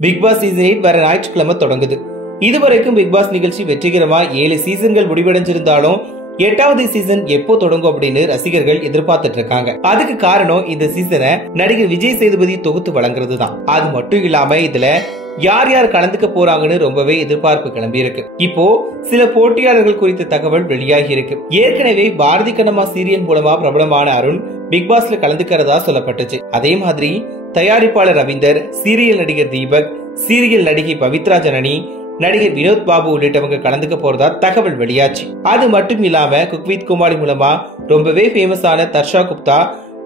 Big Boss season 8 வர ஞாயிற்றுக்கிழமை தொடங்குது. இதுவரைக்கும் பிக் பாஸ் நிகழ்ச்சி வெற்றிகரமா 7 சீசன்கள் முடிவடைஞ்சிருந்தாலும் 8வது சீசன் எப்போ தொடங்கும் அப்படின்னு ரசிகர்கள் எதிர்பார்த்துட்டு இருக்காங்க. அதுக்கு காரணம் இந்த சீசனை நடிகர் விஜய் சேதுபதி தொகுத்து வழங்குறது தான். அது மட்டும் இல்லாம இதுல யார் யார் கலந்துக்க போறாங்கன்னு ரொம்பவே எதிர்பார்ப்பு கிளம்பி இருக்கு. இப்போ சில போட்டியாளர்கள் குறித்த தகவல் வெளியாகி இருக்கு. ஏற்கனவே பாரதி கண்ணம்மா சீரியல் மூலமா பிரபலமான அருண் பிக் பாஸ்ல கலந்துக்கிறதா சொல்லப்பட்டுச்சு. அதே மாதிரி தயாரிப்பாளர் ரவீந்தர், சீரியல் நடிகர் தீபக், சீரியல் நடிகை பவித்ரா ஜனனி, நடிகர் வினோத் பாபு உள்ளிட்டவங்க கலந்துக்க போறதா தகவல் வெளியாச்சு. அது மட்டும் இல்லாம குக் வித் கோமாளி மூலமா ரொம்பவே ஃபேமஸான தர்ஷா குப்தா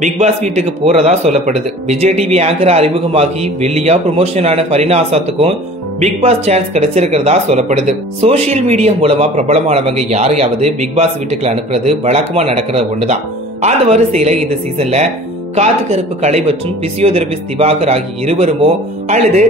பிக் பாஸ் வீட்டுக்கு போறதா சொல்லப்படுது. விஜய் டிவி ஆங்கரா அறிமுகமாகி வெள்ளியா ப்ரமோஷன் ஆன ஃபரினா ஆசாத்துக்கும் பிக் பாஸ் சான்ஸ் கிடைச்சிருக்கிறதா சொல்லப்படுது. சோசியல் மீடியா மூலமா பிரபலமானவங்க யாரையாவது பிக் பாஸ் வீட்டுக்கு அனுப்புறது வழக்கமா நடக்கிற ஒண்ணுதான். அந்த வரிசையில இந்த சீசன்ல காத்து கருப்பு கலை மற்றும் பிசியோதெரபிஸ்ட் திவாகர் ஆகிய இருவருமோ அல்லது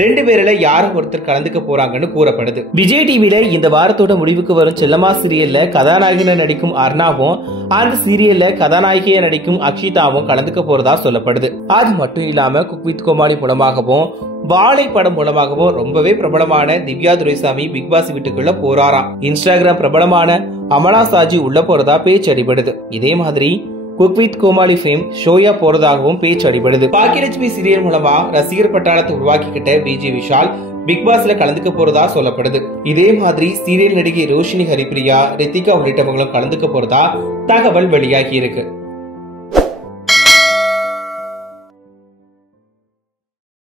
2 பேர்ல யாரும் ஒருத்தர் கலந்துக்க போறாங்கன்னு கூறப்படுது. விஜய் டிவில இந்த வாரத்தோட முடிவுக்கு வரும் செல்லம்மா சீரியல்ல கதாநாயகன நடிக்கும் அர்ணாவும் அந்த சீரியல்ல கதாநாயகியா நடிக்கும் அக்ஷிதாவும் கலந்துக்க போறதா சொல்லப்படுது. அது மட்டும் இல்லாம குக் வித் கோமாளி மூலமாகவும் வாழை படம் மூலமாகவும் ரொம்பவே பிரபலமான திவ்யா துரைசாமி பிக் பாஸ் வீட்டுக்குள்ள போறாராம். இன்ஸ்டாகிராம் பிரபலமான அமலா சாஜி உள்ள போறதா பேச்சு அடிபடுது. இதே மாதிரி குக் வித் கோமாளி ஃபேம் ஷோயா போறதாகவும் பேச்சு அடிபடுது. பாக்கியலட்சுமி சீரியல் மூலமா ரசிகர் பட்டாளத்தை உருவாக்கிக்கிட்ட பிஜி விஷால் பிக் பாஸ்ல கலந்துக்க போறதா சொல்லப்படுது. இதே மாதிரி சீரியல் நடிகை ரோஷினி ஹரிப்பிரியா, ரித்திகா உள்ளிட்டவங்களும் கலந்துக்க போறதா தகவல் வெளியாகி இருக்கு.